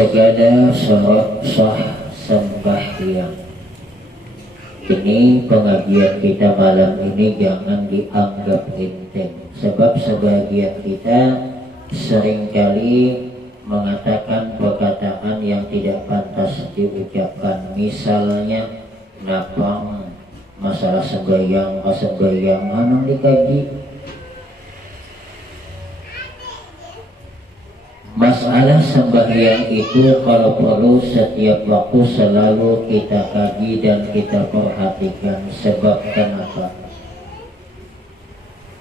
segala sah sembahyang. Ini pengajian kita malam ini jangan dianggap enteng, sebab sebagian kita seringkali mengatakan perkataan yang tidak pantas diucapkan. Misalnya napang masalah sembahyang manang dikaji. Masalah sembahyang itu kalau perlu setiap waktu selalu kita kaji dan kita perhatikan. Sebab kenapa?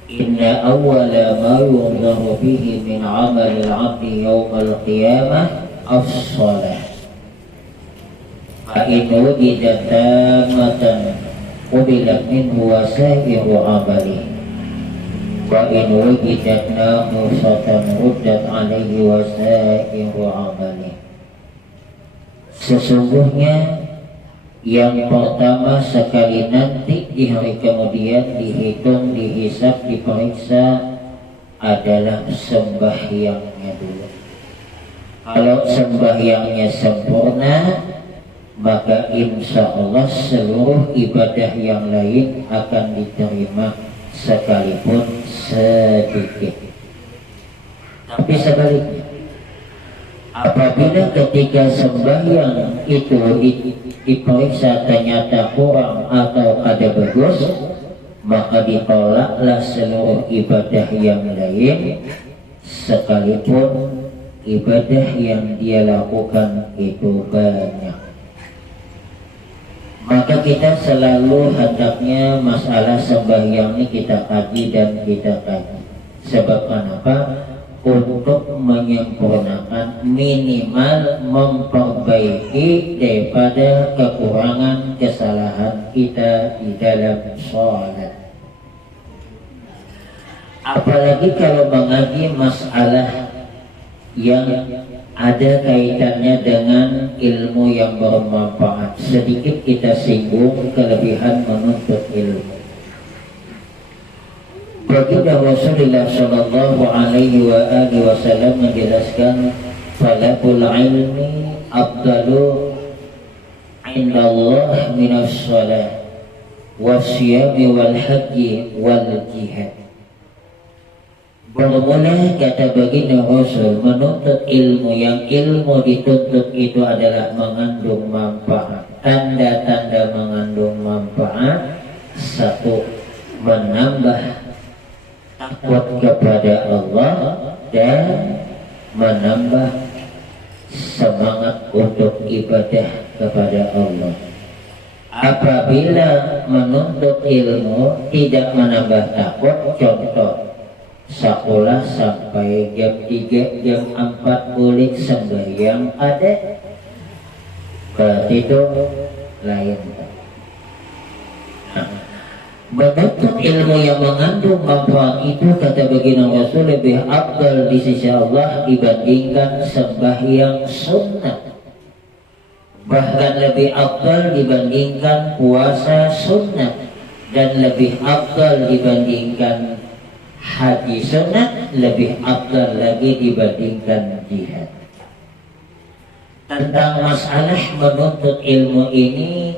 Inna awwala ma yunzaru bihi min amalil abdi yawmal qiyamah as-salah. Fa in wujidat tammatan qubilat minhu wasairu amalihi. Wa in wujidat naqsatan ruddat alaihi wasairu amalihi. Sesungguhnya yang pertama sekali nanti di hari kemudian dihitung, dihisab, diperiksa adalah sembahyangnya dulu. Kalau sembahyangnya sempurna, maka insya Allah seluruh ibadah yang lain akan diterima sekalipun sedikit. Tapi sebaliknya, apabila ketika sembahyang itu diperiksa ternyata kurang atau ada bagus, maka ditolaklah seluruh ibadah yang lain sekalipun ibadah yang dia lakukan itu banyak. Maka kita selalu hendaknya masalah sembahyang ini kita kaji dan kita kaji. Sebab kenapa? Untuk menyempurnakan, minimal memperbaiki daripada kekurangan kesalahan kita di dalam sholat. Apalagi kalau mengaji masalah yang ada kaitannya dengan ilmu yang bermanfaat. Sedikit kita singgung kelebihan menuntut ilmu. Baginda Rasulullah Shallallahu Alaihi Wasallam menjelaskan, talabul ilmi afdalu indallah minas shalah wasyami wal haji wal jihad. Bermula kata baginda Rasul, menuntut ilmu, yang ilmu dituntut itu adalah mengandung manfaat. Tanda-tanda mengandung manfaat: satu, menambah takut kepada Allah dan menambah semangat untuk ibadah kepada Allah. Apabila menuntut ilmu tidak menambah takut, contoh sekolah sampai jam 3, jam 4 kulit sembahyang ada, berarti itu lain. Menuntut ilmu yang mengandung manfaat itu kata baginda Rasul lebih afdal di sisi Allah dibandingkan sembahyang sunnah. Bahkan lebih afdal dibandingkan puasa sunnah, dan lebih afdal dibandingkan haji sunnah, lebih afdal lagi dibandingkan jihad. Tentang masalah menuntut ilmu ini,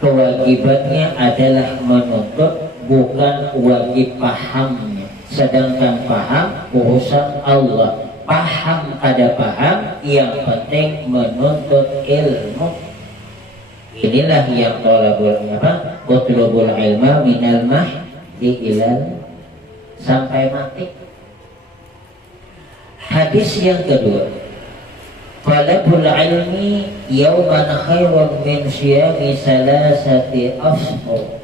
kewajibannya adalah menuntut, bukan wajib pahamnya. Sedangkan paham urusan Allah. Paham ada paham, yang penting menuntut ilmu. Inilah yang utlubul ilma minal mahdi ilal, sampai mati. Hadis yang kedua, talabul ilmi yawman khairun min syiyami salasati ashhur.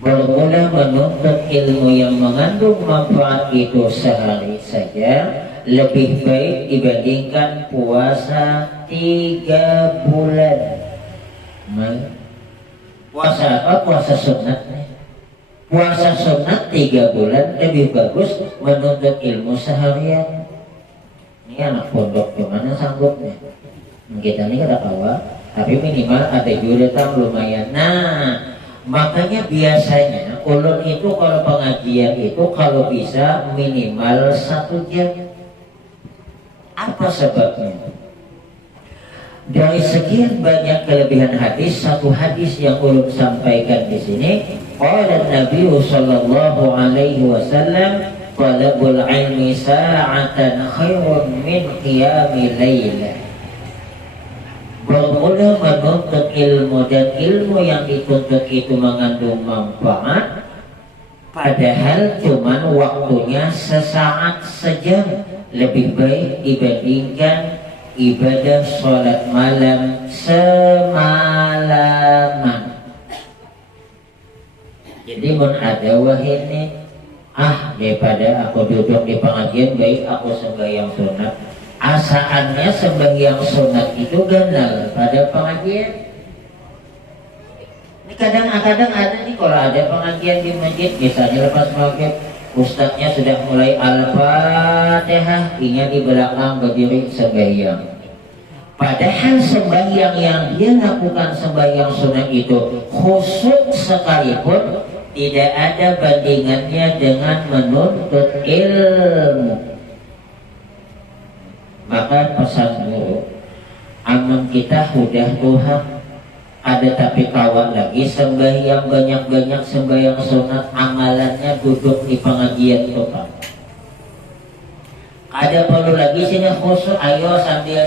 Bermula menuntut ilmu yang mengandung manfaat itu sehari saja lebih baik dibandingkan puasa 3 bulan. Puasa apa? Puasa sunat. Puasa sunat 3 bulan lebih bagus menuntut ilmu seharian. Ini anak pondok gimana sanggupnya? Kita ini kada kawa, tapi minimal ada jurutan lumayan. Nah, makanya biasanya ulun itu kalau pengajian itu kalau bisa minimal 1 jam. Apa sebabnya? Dari sekian banyak kelebihan hadis, satu hadis yang ulun sampaikan di sini, qala Nabi sallallahu alaihi wasallam, talabul ilmi sa'atan khairun min qiyamil lail. Bermula menuntut ilmu, dan ilmu yang dituntut itu mengandung manfaat, padahal cuman waktunya sesaat sejam, lebih baik dibandingkan ibadah sholat malam semalaman. Jadi mun ada wahini, daripada aku duduk di pengajian baik aku sembahyang sunat. Asaannya sembahyang sunat itu ganal pada pengajian. Ini kadang-kadang ada nih, kalau ada pengajian di masjid, misalnya lepas maghrib, ustadznya sudah mulai Al-Fatihah, inya di belakang berdiri sembahyang. Padahal sembahyang yang dia lakukan, sembahyang sunat itu khusyuk sekalipun, tidak ada bandingannya dengan menuntut ilmu. Maka pesan guru, aman kita udah Tuhan, ada tapi kawan lagi sembahyang banyak-banyak, sembahyang sunat, amalannya duduk di pengajian Tuhan. Ada perlu lagi sini khusyuk, ayo sambil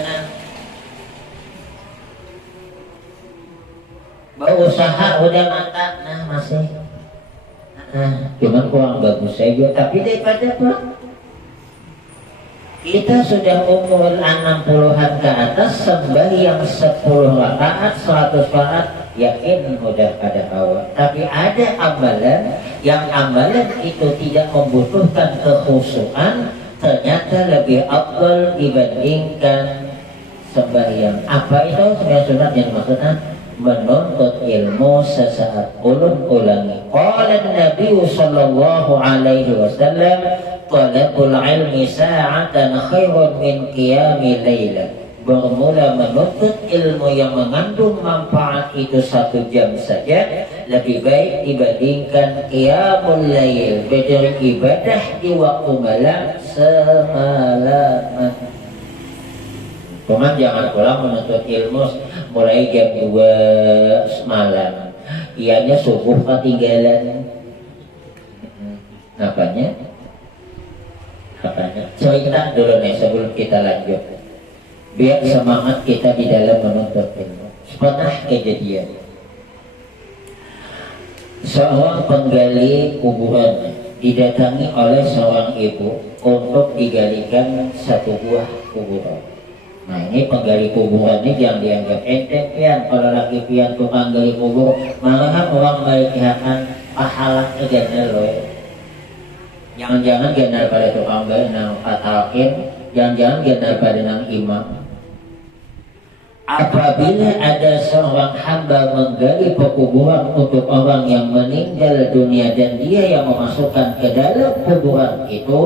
berusaha udah mantap, masih cuman kurang bagus saja. Tapi daripada kita sudah umur 60-an ke atas, sembahyang 10 rakaat 100 rakaat, yakin udah ada awal. Tapi ada amalan yang amalan itu tidak membutuhkan kekhusyukan, ternyata lebih afdal dibandingkan sembahyang. Apa itu sembahyang sunat yang maksudnya? Menuntut ilmu sesaat. Ulun ulangi, qala Nabi sallallahu alaihi wasallam, talabul ilmi sa'atan khairun min qiyamil lail. Bermula menuntut ilmu yang mengandung manfaat itu 1 jam saja, lebih baik dibandingkan qiyamul lail, beribadah di waktu malam semalaman. Cuman jangan pulang menuntut ilmu mulai jam 2 malam, ianya subuh ketinggalan. Apanya cerita dulu nih sebelum kita lanjut, biar semangat kita di dalam menuntut ilmu. Pernah kejadian seorang penggali kuburan didatangi oleh seorang ibu untuk digalikan satu buah kuburan. Nah ini penggali kuburan ini jangan dianggap enteng pian. Kalau lagi pian tukang gali kubur, malahan orang melihatkan pahala ganal loh. Jangan-jangan ganal pada tukang gali nang fatalkin, jangan-jangan ganal pada nang imam. Apabila ada seorang hamba menggali pekuburan untuk orang yang meninggal dunia dan dia yang memasukkan ke dalam kuburan itu,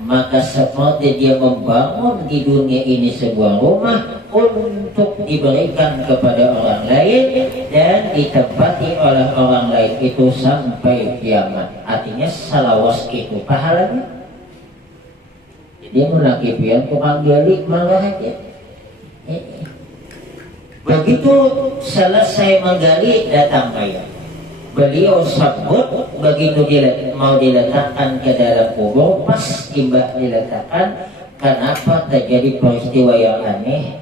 maka seperti dia membangun di dunia ini sebuah rumah untuk diberikan kepada orang lain dan ditempati oleh orang lain itu sampai kiamat. Artinya salawas itu pahalanya. Jadi mulai pian tukang gali malah aja. Begitu selesai menggali datang bayar. Beliau sebut begitu mau diletakkan ke dalam kubur, pas tiba diletakkan, kenapa terjadi peristiwa yang aneh?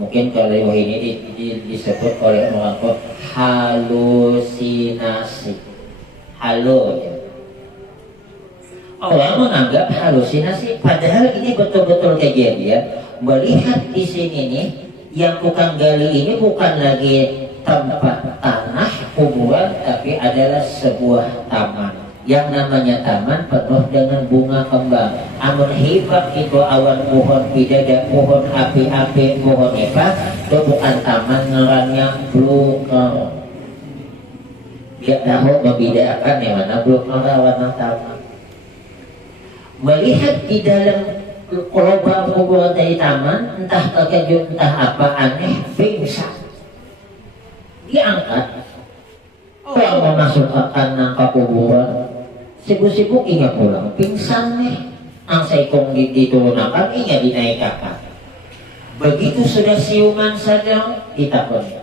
Mungkin kalau ini disebut oleh orang tua halusinasi. Halo ya. Orang menganggap halusinasi, padahal ini betul-betul kejadian. Melihat di sini nih, yang tukang gali ini bukan lagi tempat tanah kuburan, tapi adalah sebuah taman. Yang namanya taman penuh dengan bunga kembang. Amun hebat itu awan pohon pidada, pohon api-api, pohon hebat, itu bukan taman, ngarannya blukar. Dia tahu membedakan yang mana blukar warna taman. Melihat di dalam lubang kuburan dari taman, entah terkejut entah apa aneh, pingsan. Diangkat, orang memasukkan nangka kuburan, sibuk-sibuk ingat pulang, pingsan nih, ang saikong diturunakan, ingat dinaikkan. Begitu sudah siuman saja ditakoni,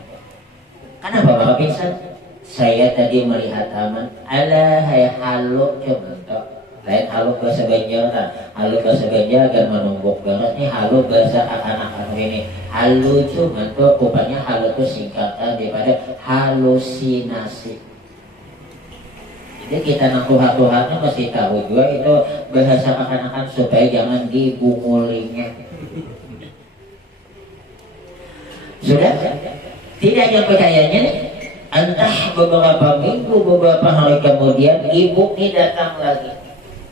kenapa Bapak pingsan? Saya tadi melihat taman. Alah, hai halu mentok. Lain halu bahasa Banjar, halu bahasa Banjar agar menumbuk banget nih. Halu bahasa anak-anak ini. Halu cuma tuh rupanya halu itu singkatan daripada halusinasi. Jadi kita nakuhat-kuhatnya mesti tahu juga itu bahasa anak-anak supaya jangan dibungulinya. Sudah? Tidak yang percayanya nih. Entah beberapa minggu, beberapa hari kemudian ibu ini datang lagi.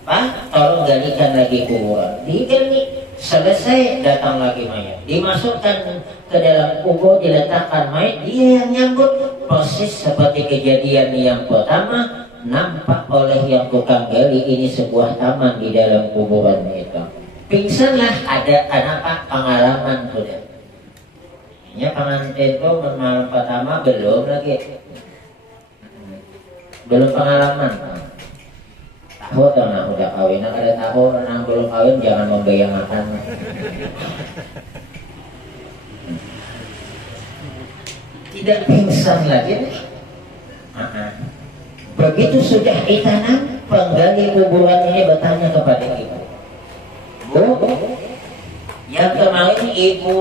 Pak, tolong galikan lagi kuburan. Digali, selesai datang lagi mayat. Dimasukkan ke dalam kubur, diletakkan mayat. Dia yang nyambut. Persis seperti kejadian yang pertama. Nampak oleh yang tukang gali ini sebuah taman di dalam kuburan itu. Pingsanlah ada kenapa pengalaman sudah. Ya pengantin itu malam pertama belum lagi, belum pengalaman. Tahu nah udah kawin, ada tahu orang belum kawin jangan membayang makan. Tidak pingsan lagi nih. Begitu sudah ditanam, penggali kuburan ini bertanya kepada ibu, Bu, yang kemarin ibu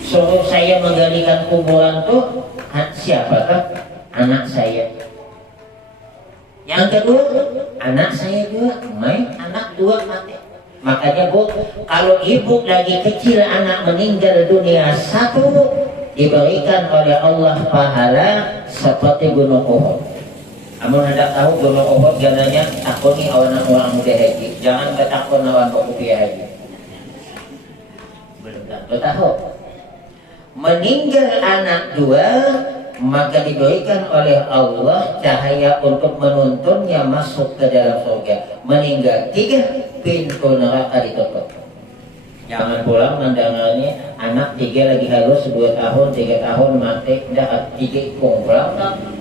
suruh saya menggalikan kuburan tuh siapakah? Anak saya. Yang kedua, anak saya juga, anak dua mati. Makanya Bu, kalau ibu lagi kecil anak meninggal dunia satu, diberikan oleh Allah pahala seperti gunung Uhud. Kamu hendak tahu gunung Uhud gananya takuni awan orang muda haji. Jangan ketakun awan kopi haji. Belum tahu. Meninggal anak dua, maka diberikan oleh Allah cahaya untuk menuntunnya masuk ke dalam surga. Meninggal tiga, pintu neraka ditutup. Jangan pulang mendengarnya anak tiga lagi halus 2 tahun, 3 tahun mati, tidak tiga pulang.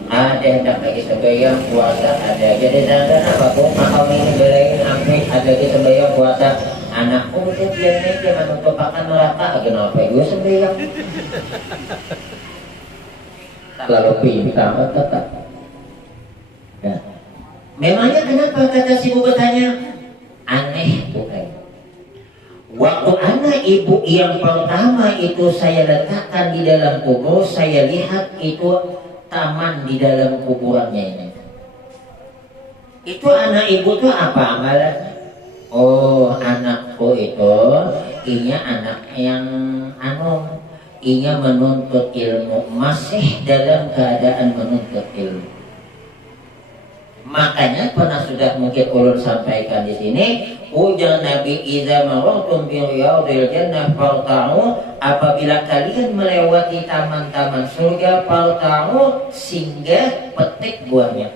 Ada hendak lagi sembahyang puasa ada. Jadi jangan apa pun makam ini belain amin ada lagi sembahyang puasa. Anakku udah biarnya jangan untuk makan neraka. Kenapa gue sembahyang? Lalu pintar tetap. Nah, memangnya kenapa kata si ibu bertanya? Aneh bukan? Waktu anak ibu yang pertama itu saya letakkan di dalam kubur, saya lihat itu taman di dalam kuburannya ini. Itu anak ibu tuh apa amalannya? Oh, anakku itu inya anak yang inya menuntut ilmu, masih dalam keadaan menuntut ilmu. Makanya pernah sudah mungkin ulun sampaikan di sini, ujar Nabi idza marartum bi riyadil jannah farta'u, apabila kalian melewati taman-taman surga farta'u, singgah petik buahnya.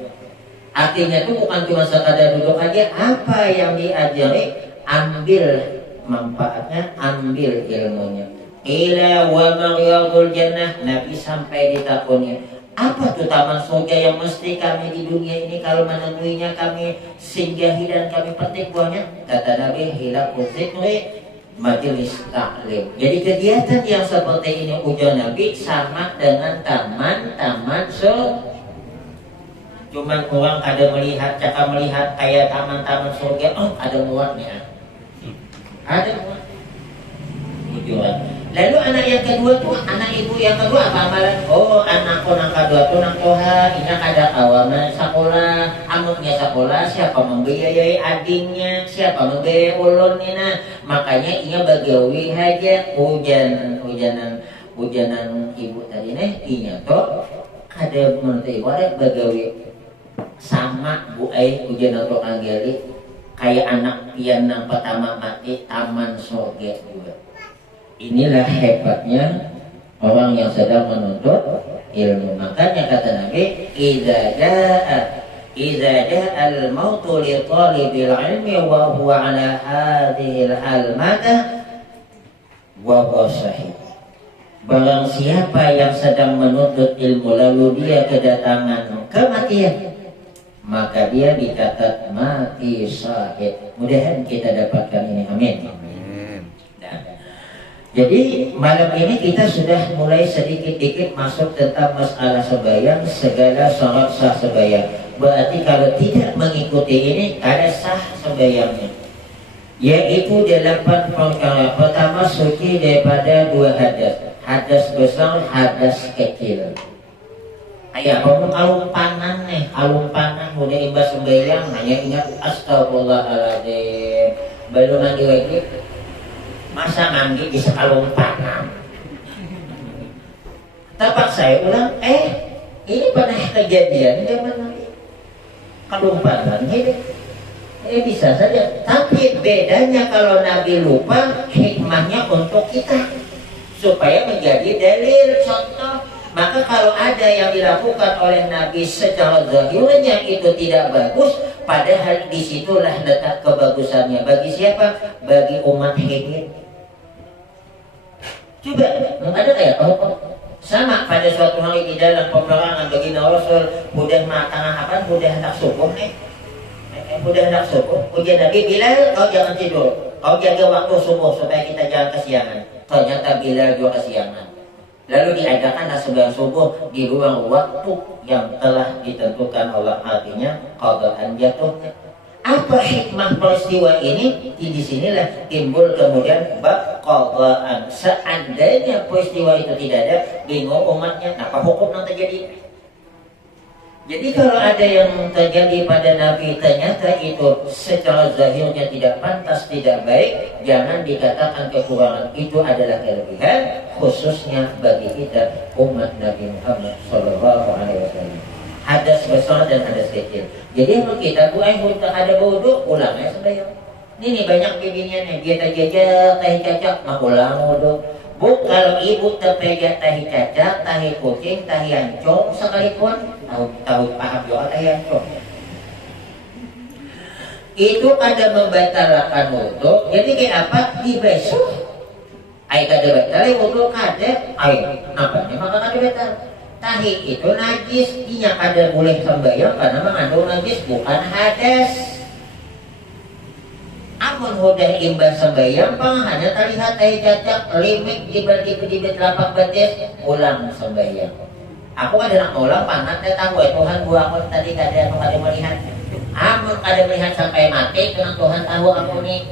Artinya itu bukan cuma sekadar duduk aja, apa yang diajari ambil manfaatnya, ambil ilmunya. Ila wa mariyadul jannah, Nabi sampai ditakuni, apa tuh taman surga yang mesti kami di dunia ini kalau menemuinya kami singgahi dan kami petik buahnya? Kata Nabi, hilafuz zikri majelis taklim. Jadi kegiatan yang seperti ini ujar Nabi sama dengan taman-taman surga. Cuman orang ada melihat, cakap melihat kayak taman-taman surga, oh ada muatnya, ada muat. Tujuan. Lalu anak yang kedua tuh, anak ibu yang kedua apa amalan? Oh anakku yang kedua tuh nang Tuhan, ini ada kawanan sekolah, amutnya sekolah, siapa membiayai adiknya, siapa membiayai ulunnya, makanya ia bagawi aja hujanan ibu tadi nih, inya tuh ada menurut ibu ada bagawi sama bu hujanan tuh angeli kayak anak yang pertama mati taman surga juga. Inilah hebatnya orang yang sedang menuntut ilmu. Makanya kata Nabi, idza jaa al-mautu li talibil ilmi wa huwa ala hadhihi al-halmata wa huwa syahid. Barang siapa yang sedang menuntut ilmu lalu dia kedatangan kematian, maka dia dicatat mati syahid. Mudah-mudahan kita dapatkan ini. Amin. Jadi malam ini kita sudah mulai sedikit-sedikit masuk tentang masalah sembahyang, segala syarat sah sembahyang. Berarti kalau tidak mengikuti ini ada sah sembahyangnya. Yaitu 8 perkara. Pertama, suci daripada 2 hadas. Hadas besar, hadas kecil. Ayah, kamu kalumpanan nih, kalumpanan udah imbas sembahyang, hanya ingat astagfirullahaladzim. Belum mandi wajib, masa mandi bisa kalumpanan. Tapak saya ulang, ini pernah kejadian zaman Nabi. Kalumpanan gitu. Bisa saja. Tapi bedanya kalau Nabi lupa, hikmahnya untuk kita supaya menjadi dalil contoh. Maka kalau ada yang dilakukan oleh Nabi secara zahirnya itu tidak bagus, padahal disitulah letak kebagusannya. Bagi siapa? Bagi umat ini. Coba, ada kayak sama pada suatu hari di dalam peperangan baginda Rasul, budak tengah apa? Budak hendak subuh nih. Budak hendak subuh. Ujian Nabi, Bilal, kau jangan tidur. Kau jaga waktu subuh supaya kita jangan kesiangan. Ternyata Bilal juga kesiangan. Lalu diadakanlah sembahyang subuh di ruang waktu yang telah ditentukan Allah, artinya qadaan jatuh. Apa hikmah peristiwa ini? Di sinilah timbul kemudian bab qadaan. Seandainya peristiwa itu tidak ada, bingung umatnya, apa hukum yang terjadi? Jadi kalau ada yang terjadi pada Nabi ternyata itu secara zahirnya tidak pantas, tidak baik, jangan dikatakan kekurangan. Itu adalah kelebihan khususnya bagi kita umat Nabi Muhammad SAW. Hadas besar dan hadas kecil. Jadi kalau kita untuk ada wudu, ulang ya sembahyang. Ini banyak beginian nih, dia tajajak, tahi cacak, mah ulang wudu. Bu, kalau ibu terpegat tahi cacak, tahi kucing, tahi ancong sekalipun, tahu paham juga tahi ancong. Itu ada membatalkan wudu. Jadi kayak apa? Dibasuh. Air kada batal, wudu kada. Air, nampaknya maka kada batal. Tahi itu najis, dia kada boleh sembahyang karena mengandung najis, bukan hadas. Amun hudah imbas sembahyang pang hanya terlihat tahi cacak limit dibet lapak betis, ulang sembahyang. Aku kada nak ulang panat deh tahu Tuhan gua aku tadi kada melihat. Amun kada melihat sampai mati dengan Tuhan tahu aku nih.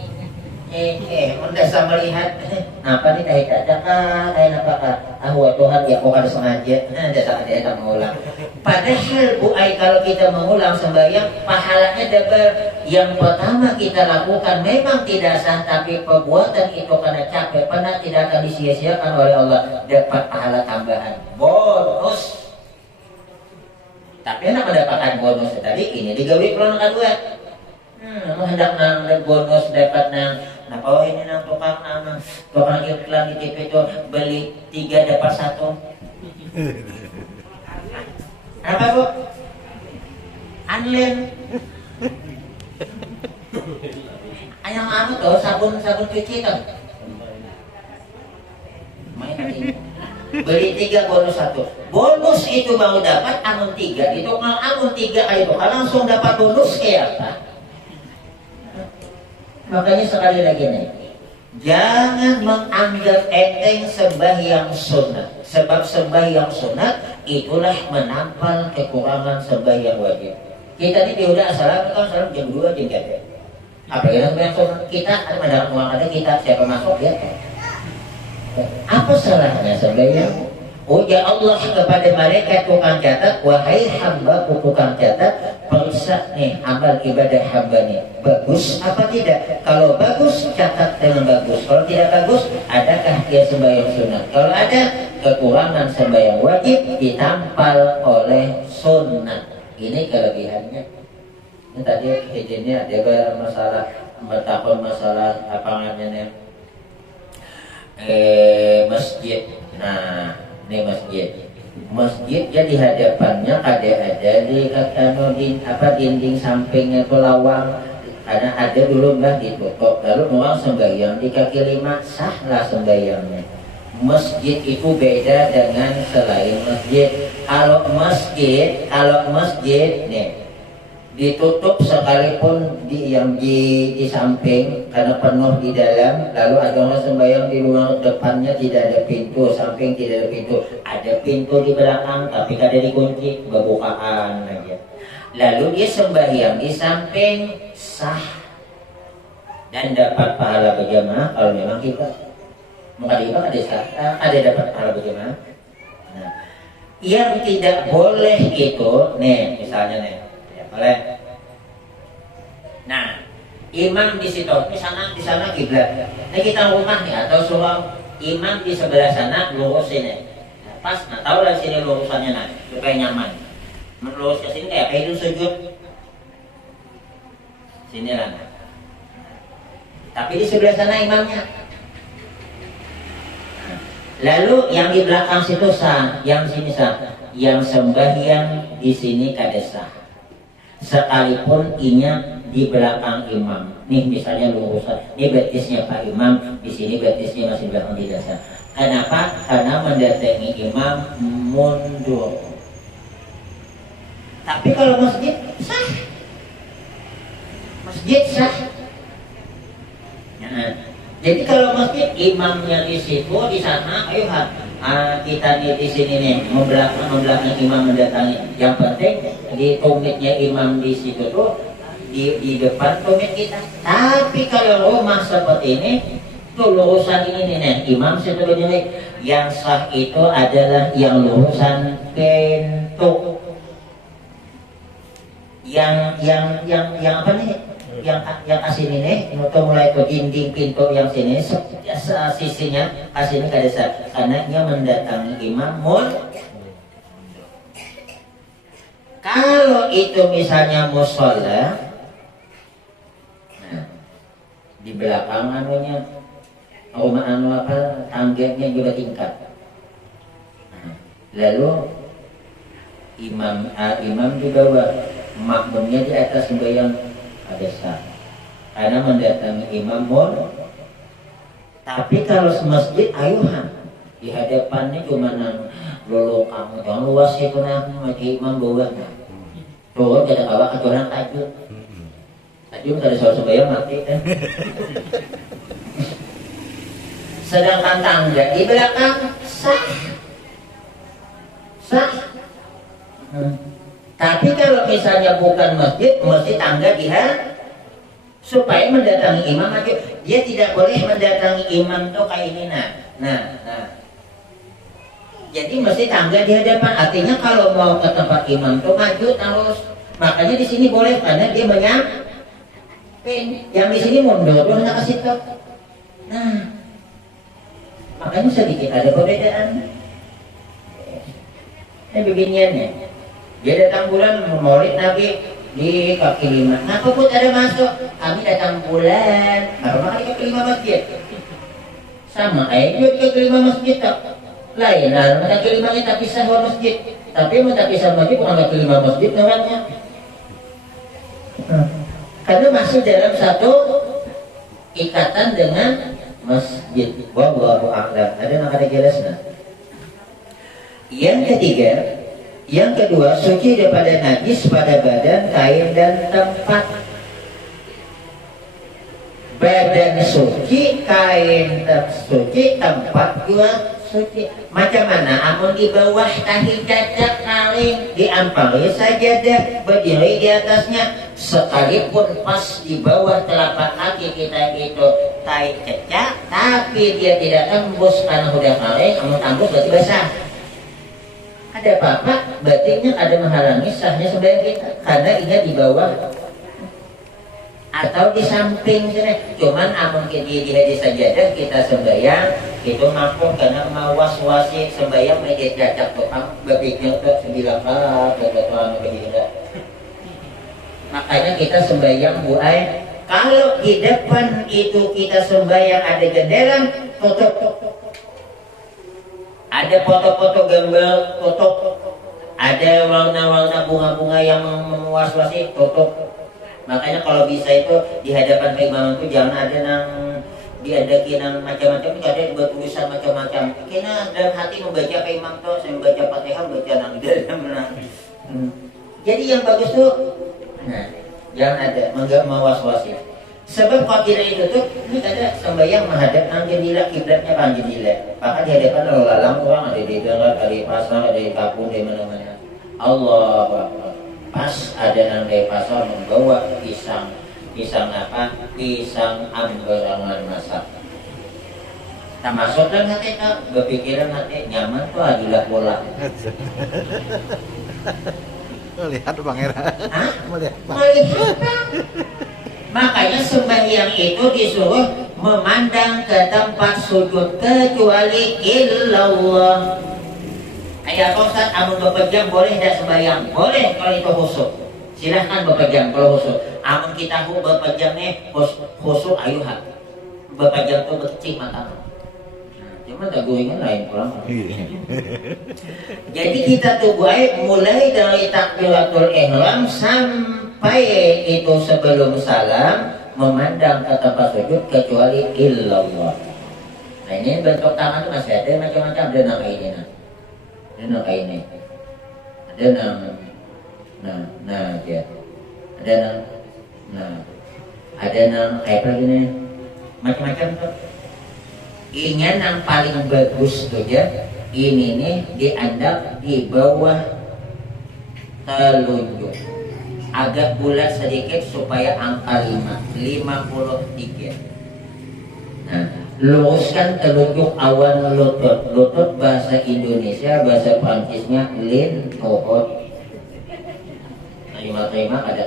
Mendasa melihat. Napa nih tahi cacak kah? Tahi napa kah? Tahu Tuhan ya aku kada sengaja. Dasa kada tak mengulang. Padahal buai kalau kita mengulang sembahyang pahalanya double. Yang pertama kita lakukan memang tidak sah, tapi perbuatan itu karena capek penat tidak akan disia-siakan oleh Allah, dapat pahala tambahan bonus. Tapi nak mendapatkan bonus tadi ini digawi pelan kedua. Hendak nang bonus dapat nang oh ini nang tukang iklan di TV itu beli 3 dapat 1. Apa bu? Anlin. Ayam anu tuh sabun cuci tuh. Beli 3 bonus 1. Bonus itu baru dapat amun 3. Itu kalau amun 3 kali itu kalau langsung dapat bonus kayak apa? Makanya sekali lagi nih, jangan menganggap enteng sembahyang sunat. Sebab sembahyang sunat itulah menampal kekurangan sembahyang wajib. Kita ini diudah assalamualaikum jam 2 jam 3. Apa yang sembahyang sunat? Kita ada mendapat uang ada kita siapa masuk ya? Apa salahnya sembahyang? Oh ya Allah kepada mereka tukang catat, wahai hambaku tukang catat, periksa nih amal ibadah hamba nih bagus apa tidak? Kalau bagus catat dengan bagus, kalau tidak bagus adakah dia sembahyang sunat? Kalau ada kekurangan sembahyang wajib ditampal oleh sunat. Ini kelebihannya. Ini tadi izinnya ada masalah masalah apa namanya masjid. Nah ini masjid jadi hadapannya ada di dinding sampingnya itu lawang, karena ada dulu ditutup, lalu orang sembahyang di kaki 5 sahlah sembahyangnya. Masjid itu beda dengan selain masjid. Kalau masjid nih ditutup sekalipun di samping karena penuh di dalam, lalu ada orang sembahyang di luar, depannya tidak ada pintu, samping tidak ada pintu, ada pintu di belakang tapi kada dikunci, berbukaan aja. Lalu dia sembahyang di samping, sah dan dapat pahala berjamaah kalau memang kita ada sah, ada dapat pahala berjamaah. Nah, yang tidak boleh itu, nih misalnya nih, ya boleh. Nah, imam di situ, di sana kiblat. Nah kita rumah nih atau suruh imam di sebelah sana lurus sini. Nah, pas, nah tahu lah sini lurusannya nah supaya nyaman. Melurus ke sini kayak itu sujud. Sini lah. Nah. Tapi di sebelah sana imamnya. Lalu yang di belakang situ sah, yang sini sah, yang sembahyang di sini kada sah. Sekalipun inya di belakang imam. Nih misalnya lurusan, ini betisnya Pak Imam, di sini betisnya masih belakang tidak sah. Kenapa? Karena mendatangi imam mundur. Tapi kalau masjid sah, masjid sah. Nah, jadi kalau masjid imamnya di situ, di sana, ayo kita nih di sini nih membelakang imam mendatangi. Yang penting di tumitnya imam di situ tuh di depan tumit kita. Tapi kalau rumah seperti ini tuh lurusan ini nih imam situ berdiri, yang sah itu adalah yang lurusan pintu. Yang apa nih? Yang asini nih, itu mulai ke dinding pintu yang sini, sisinya asini kada sah, karena dia mendatangi imam Kalau itu misalnya musola, nah, di belakang anunya, rumah apa tangganya juga tingkat. Nah, lalu imam di bawah, makmumnya di atas sembahyang ada sah, karena mendatangi imam Tapi kalau masjid ayuhan di hadapannya cuma lolokang yang luas itu nah maki imam bawah turun kada kawa ke orang tajud kada soal sembahyang mati kan. Sedangkan tangga di belakang sah. Tapi kalau misalnya bukan masjid tangga dia supaya mendatangi imam aja. Dia tidak boleh mendatangi imam tuh kayak ini nah. Jadi mesti tangga di hadapan. Artinya kalau mau ke tempat imam tuh maju terus. Makanya di sini boleh karena dia menyamping. Yang di sini mundur tuh ke situ. Nah, makanya sedikit ada perbedaan. Ini beginiannya. Dia datang bulan maulid Nabi di kaki lima. Kenapa pun ada masuk? Kami datang bulan. Karena di kaki lima masjid. Sama aja di kaki lima masjid tak. Lain lah, kaki lima kita pisah dua masjid. Tapi kita pisah masjid bukan kaki lima masjid namanya. Karena masuk dalam satu ikatan dengan masjid. Wallahu a'lam. Ada nak ada jelasnya? Yang ketiga. Yang kedua, suci daripada najis pada badan, kain dan tempat. Badan suci, kain suci, tempat juga suci. Macam mana? Amun di bawah tahi dada kaling diampali sajadah, berdiri di atasnya. Sekalipun pas di bawah telapak kaki kita itu tahi cecak, tapi dia tidak tembus karena udah kaling, amun tembus berarti basah. Ada apa-apa, batinnya ada menghalangi sahnya sembahyang kita karena ini di bawah atau di samping sini. Cuman amun di hadis sajadah kita sembahyang itu mampu karena mau was-wasi sembahyang media cacak tukang berpikir ke 9 kali begini. Makanya kita sembahyang buai. Kalau di depan itu kita sembahyang ada jendela, tutup. Ada foto-foto gambar, tutup. Ada warna-warna bunga-bunga yang memuas-wasi, tutup. Makanya kalau bisa itu di hadapan imam itu jangan ada nang diadakin nang macam-macam, ada buat tulisan macam-macam. Kena dalam hati membaca ke imam tuh, saya membaca Fatihah, baca nang dalam nang. Jadi yang bagus tuh, Nah, jangan ada mewas-wasi. Sebab kalau tidak itu tuh, ini ada sembahyang menghadap nang jendela, kiblatnya kan jendela. Bahkan di hadapan lalu lalang orang ada di darat, ada di pasar, ada di kampung, di mana-mana. Allah pas ada nang dari pasar membawa pisang apa? Pisang amberangan masak. Nah masuk dan hati tak berpikiran hati nyaman tuh adalah bola. Melihat Bang Era. Melihat. Makanya sembahyang itu disuruh memandang ke tempat sujud kecuali illallah. Kayak Ustaz, amun berpejam boleh tidak sembahyang? Boleh kalau itu khusyuk. Silahkan berpejam kalau khusyuk. Amun kita berpejamnya khusyuk ayuhan. Berpejam itu berkecil mata. Cuma tak gorengan lain pulang. Jadi kita tuh mulai dari takbiratul ihram sampai itu sebelum salam memandang ke tempat sujud kecuali illallah. Nah ini bentuk tangan itu masih ada macam-macam. Ada nama ini, ada nama ini, ada nama, ya, ada nama kayak begini, macam-macam tuh. Ini yang paling bagus tuh ya. Ini nih diandap di bawah telunjuk. Agak bulat sedikit supaya angka 53. Nah, luruskan telunjuk awan lutut. Lutut bahasa Indonesia, bahasa Prancisnya lin tohot. Terima ada.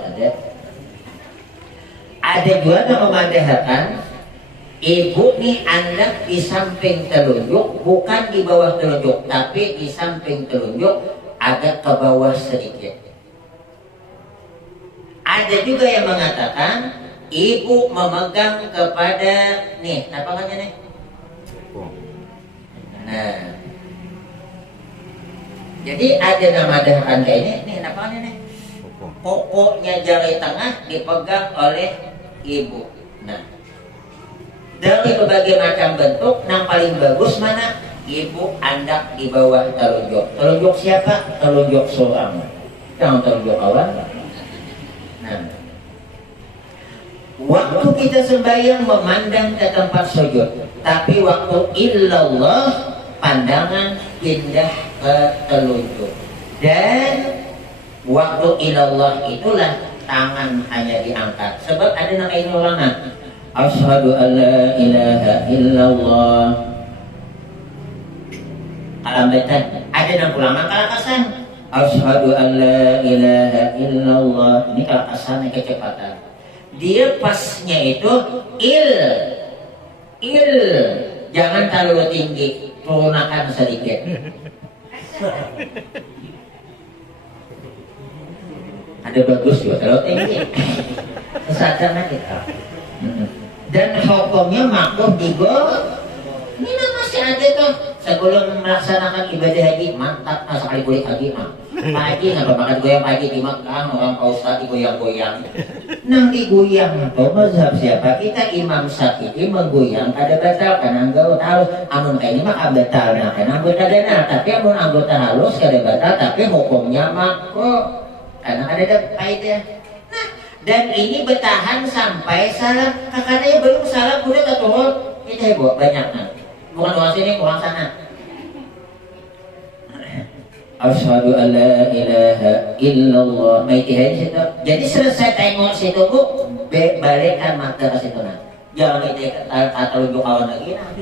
Ada juga yang memadahkan ibu nih andap di samping telunjuk, bukan di bawah telunjuk, tapi di samping telunjuk agak ke bawah sedikit. Ada juga yang mengatakan ibu memegang kepada nih, apa namanya nih? Nah, jadi ada nama dahan kayak ini, nih apa namanya nih? Pokoknya jari tengah dipegang oleh ibu. Nah, dari berbagai macam bentuk, yang paling bagus mana? Ibu andap di bawah telunjuk. Telunjuk siapa? Telunjuk seorang. Jangan telunjuk kawan. Nah, waktu kita sembahyang memandang ke tempat sujud, tapi waktu illallah pandangan pindah ke telunjuk. Dan waktu ilallah itulah tangan hanya diangkat. Sebab ada nama ini ulangan. Asyhadu an la ilaha illallah. Kalambatan. Ada nama ulama kalakasan. Asyhadu an la ilaha illallah. Ini kalakasan kecepatan. Dia pasnya itu il. Jangan terlalu tinggi. Turunkan sedikit. Ada bagus juga kalau tinggi. Kesadaran kita. Dan hukumnya makruh digoreng. Ini masih ada tuh sebelum melaksanakan ibadah haji, mantap sekali boleh haji mah. Pak Haji nggak makan goyang Pak Haji di Makkah, orang Pak Ustadz digoyang-goyang. Nang digoyang tuh mazhab siapa? Kita Imam Syafi'i menggoyang ada batal kan anggota halus. Amun kayak ini mah batal nah kan anggota dana, tapi amun anggota halus kada batal tapi hukumnya makruh. Karena ada faedah. Nah, dan ini bertahan sampai salam. Kakaknya belum salam udah keturun. Ini heboh banyak kan. Bukan orang sini, orang sana. Asyhadu an la ilaha illallah. Jadi selesai tengok situ bu, balikkan mata ke situ nah. Jangan kita tunjuk kawan lagi nah.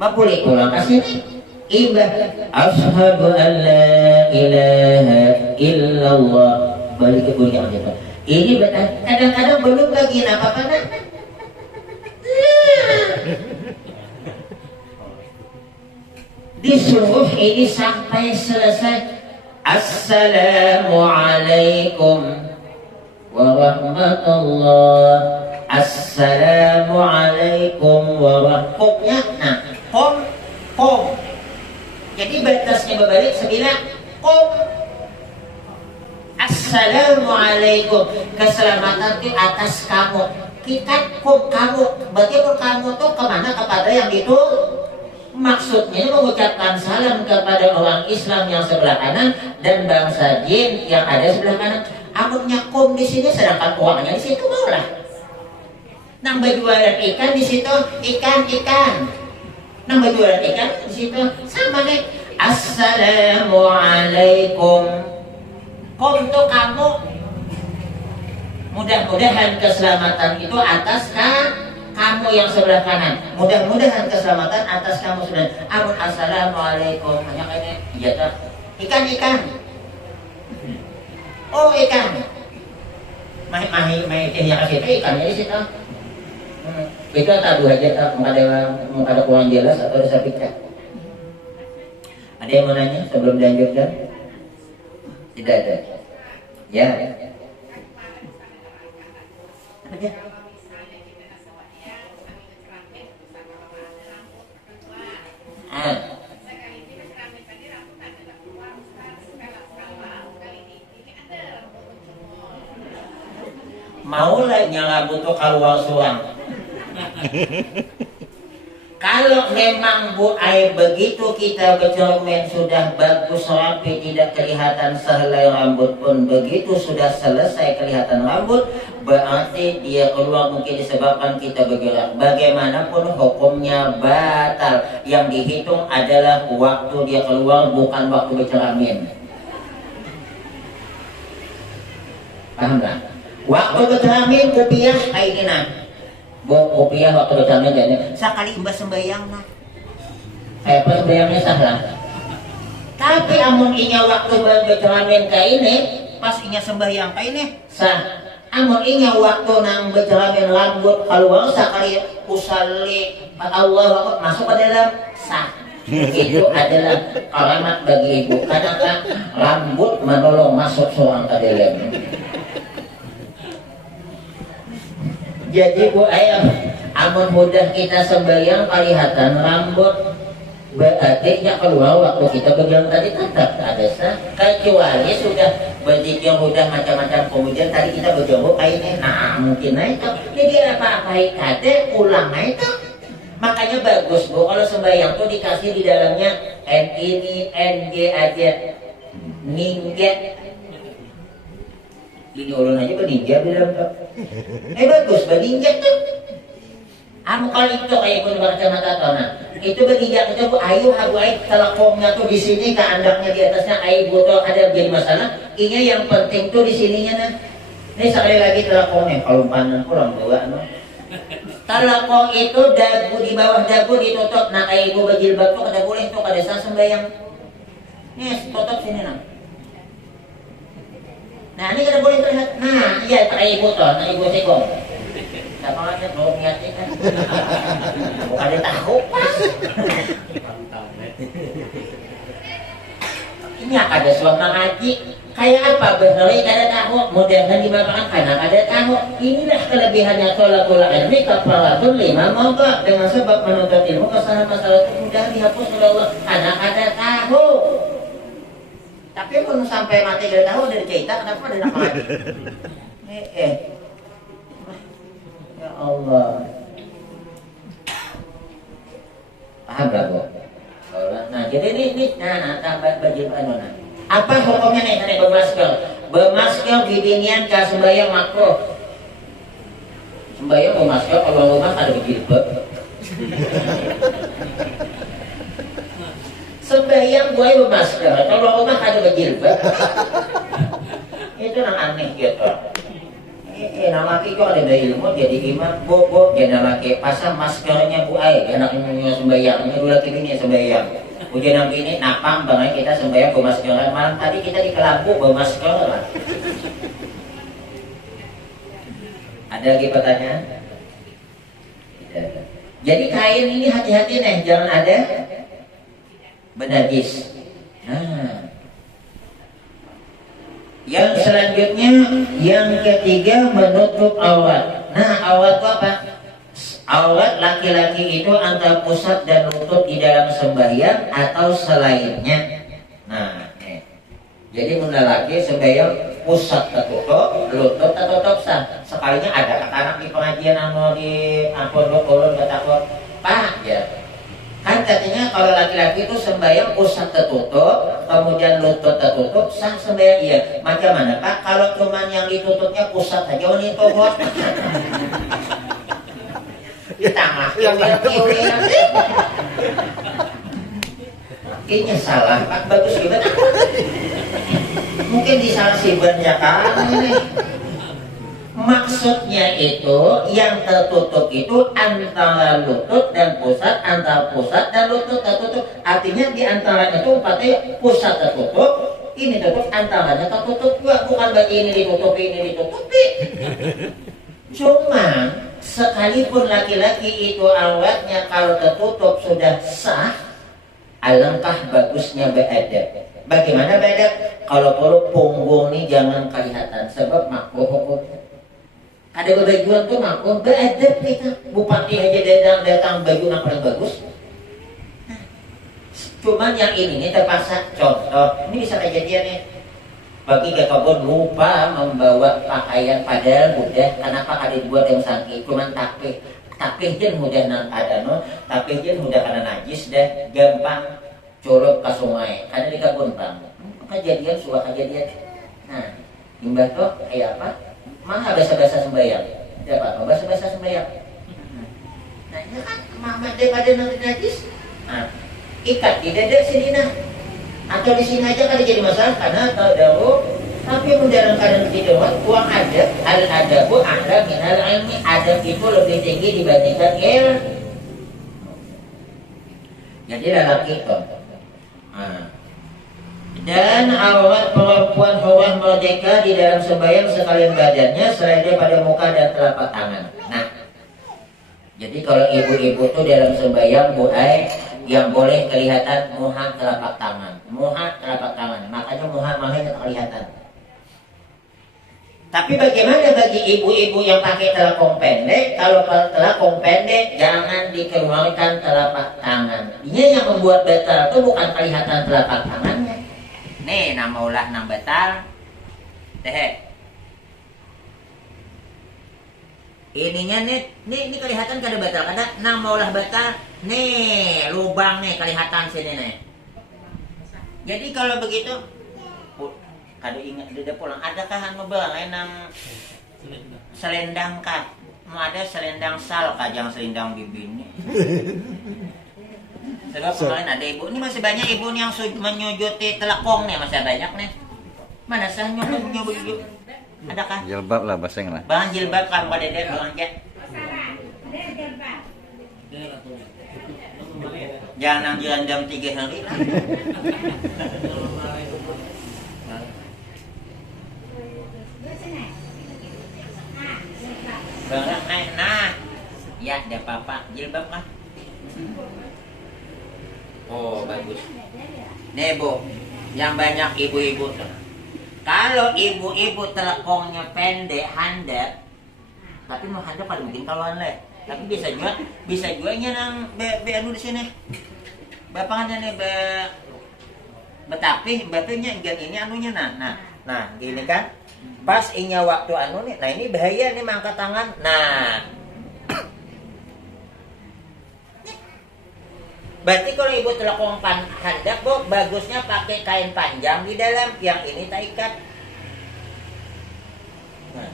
Mapuli pulang ke sini. Ibah asyhadu an la ilaha illallah. Balik ke bunyi aja. Ini betul. Kadang-kadang belum lagi apa-apa nah. Disuruh ini sampai selesai. Assalamualaikum warahmatullah. Assalamualaikum warahmatullah. Nah, kom. Jadi batasnya berbalik sebilang kom. Assalamualaikum. Keselamatan di atas kamu. Kita kom kamu. Berarti kom kamu tuh kemana? Kepada yang itu. Maksudnya mengucapkan salam kepada orang Islam yang sebelah kanan dan bangsa jin yang ada sebelah kanan. Amunnya kom di sini sedangkan uangnya di situ murah. Nambah jualan ikan di situ ikan. Nambah jualan ikan di situ sama nih. Assalamualaikum. Untuk kamu. Mudah-mudahan keselamatan itu atas kamu yang sebelah kanan. Mudah-mudahan keselamatan atas kamu sebelah. Amun assalamualaikum. Hanya kayaknya iya tak? Ikan. Oh ikan. Mahi yang kasih itu ikannya di situ. Itu tak dua aja tak ada kurang jelas atau ada pikat. Ada yang mau nanya sebelum dilanjutkan? Tidak ada. Ya. Aja. Mau lah nyala butuh keluar suang. Kalau memang Bu Ai begitu kita bercermin sudah bagus rapi tidak kelihatan sehelai rambut pun begitu sudah selesai kelihatan rambut berarti dia keluar mungkin disebabkan kita bergerak. Bagaimanapun hukumnya batal. Yang dihitung adalah waktu dia keluar bukan waktu bercermin. Paham tak? Waktu bercermin kopiah kayak gini. Kopiah waktu bercermin jadi sekali imbas sembahyang nah. Sembahyangnya salah. Tapi amun inya waktu bercermin kayak ini, pas inya sembahyang kayak ini sah. Amun inya waktu nang bercermin rambut keluar sekali usalli Allah masuk ke dalam sah. Itu adalah keramat bagi ibu karena rambut menolong masuk seorang ke dalam. Jadi Bu ayam, amun mudah kita sembahyang kelihatan rambut berarti nya keluar waktu kita berjalan tadi tetap ada sah. Kecuali sudah berzikir udah macam-macam kemudian tadi kita berjongkok kainnya, nah mungkin itu jadi apa-apa kade ulang itu. Makanya bagus Bu kalau sembahyang tuh dikasih di dalamnya ini NG aja ninja. Ini ulun aja berninja bilang tuh. Bagus berninja tuh. Kalau itu kayak pun kacamata tona. Itu berninja itu Bu ayo habu ayo teleponnya tuh di sini ke andaknya di atasnya ayo butuh ada jadi masalah. Inya yang penting tuh di sininya nah. Ini sekali lagi teleponnya kalau panen pulang bawa no. Telepon itu dagu di bawah dagu ditutup. Nah kayak ibu berjilbab tuh kada boleh tuh kada sah sembahyang. Nih tutup sini nah. Nah ini kada boleh terlihat. Nah iya kayak ibu tuh, nah ibu sekong. Siapa aja belum niatnya kan? Bukan dia tahu pas. Ini ada suami ngaji. Kayak apa bersari kada tahu. Mudah-mudahan dimakan karena kada tahu. Inilah kelebihannya tolakul ilmi kafaratun lima mogok. Dengan sebab menuntut ilmu kesalahan masalah itu mudah dihapus oleh Allah karena kada tahu. Tapi pun sampai mati gak tahu dari cerita kenapa ada nak lagi. Ya Allah. Paham gak Bu? Nah jadi ini nah tambah baju nah. Apa hukumnya nih bermasker? Bermasker di dinian ke sembahyang makruh. Sembahyang bermasker kalau rumah ada berjilbab. Sembahyang gue bermasker, kalau rumah ada berjilbab. Itu yang aneh gitu. Nama itu ada ilmu jadi imam bobo jadi nama pasang maskernya Bu Ai anaknya sembahyangnya dulu lagi ini sembahyang. Ujian yang ini napang banget kita sembahyang bermaskeran malam tadi kita di kelambu bermaskeran. Ada lagi pertanyaan? Tidak ada. Jadi kain ini hati-hati nih jangan ada benajis. Nah, yang selanjutnya yang ketiga menutup aurat. Nah, aurat itu apa? Aurat laki-laki itu antara pusat dan lutut di dalam sembahyang atau selainnya. Nah, jadi mula laki sembahyang pusat tertutup, lutut tertutup sah. Sekalinya ada anak di pengajian anu di ampun ulun ketakut Pak ya. Kan katanya kalau laki-laki itu sembahyang pusat tertutup, kemudian lutut tertutup, sah sembahyang iya. Macam mana Pak? Kalau cuman yang ditutupnya pusat saja, wanita buat tengah kayaknya salah Pak, bagus gimana? Mungkin disalah sibernya kan ini. Maksudnya itu yang tertutup itu antara lutut dan pusat, antara pusat dan lutut tertutup. Artinya di antara itu berarti pusat tertutup, ini tertutup, antaranya tertutup juga. Bukan berarti ini ditutupi. Cuma sekalipun laki-laki itu auratnya kalau tertutup sudah sah, alangkah bagusnya beradab. Bagaimana beradab? Kalau perlu punggung ini jangan kelihatan sebab makruh hukumnya. Ada bajuan tuh makruh, beradab kita. Bupati aja datang baju yang paling bagus. Cuman yang ini terpaksa contoh. Ini bisa kejadian nih. Bagi ke kebun lupa membawa pakaian padahal mudah. Kenapa ada dibuat yang sakit? Cuman tapih jen mudah nang ada no. Tapih jen mudah karena najis deh. Gampang curup ke sungai. Ada di kebun bang. Kejadian suah kejadian. Nah, imbah tuh kayak apa? Mana bahasa-bahasa sembahyang? Tidak apa-apa, bahasa-bahasa sembahyang. Nah, ini kan Muhammad daripada najis. Nah, ikat di dada sini nah. Atau di sini aja kali jadi masalah karena tahu dahulu. Tapi dalam keadaan tidak uang adab, al adabu ahla minal ilmi. Adab itu lebih tinggi dibandingkan ilmu. Jadi lelaki itu. Nah. Dan aurat perempuan hawa merdeka di dalam sembahyang sekalian badannya selain daripada muka dan telapak tangan. Nah, jadi kalau ibu-ibu tuh dalam sembahyang buai yang boleh kelihatan muha telapak tangan, makanya muha mahanya kelihatan. Tapi bagaimana bagi ibu-ibu yang pakai telakong pendek? Kalau telakong pendek jangan dikeluarkan telapak tangan. Ini yang membuat batal itu bukan kelihatan telapak tangannya. Nih nama ulah nang batal. Teh. Ininya nih kelihatan kada batal, kada nang ulah batal. Nih lubang nih kelihatan sini nih. Jadi kalau begitu kada ingat dia pulang adakah anu bae nang selendang kah? Mau ada selendang sal kah jangan selendang bibini. Sebab kemarin ada ibu, ini masih banyak ibu yang menyujuti telakong nih, masih banyak nih. Mana sah nyujuk? Adakah? Jilbab lah baseng lah. Bahan jilbab kan pada dia belanja. Jangan jalan jam 3 hari lah. Barang naik, nah. Ya, ada apa-apa, jilbab lah. Oh bagus. Nih bu, yang banyak ibu-ibu tuh. Kalau ibu-ibu telekongnya pendek, handap, tapi mau handap pada mungkin kawan leh. Tapi bisa juga nang be anu di sini. Bapangannya nih betapih, batunya enggak ini anunya nah gini kan. Pas inya waktu anu nih, nah ini bahaya nih mangkat tangan. Nah. Berarti kalau ibu telekong handap, bu, bagusnya pakai kain panjang di dalam, yang ini tak ikat. Nah.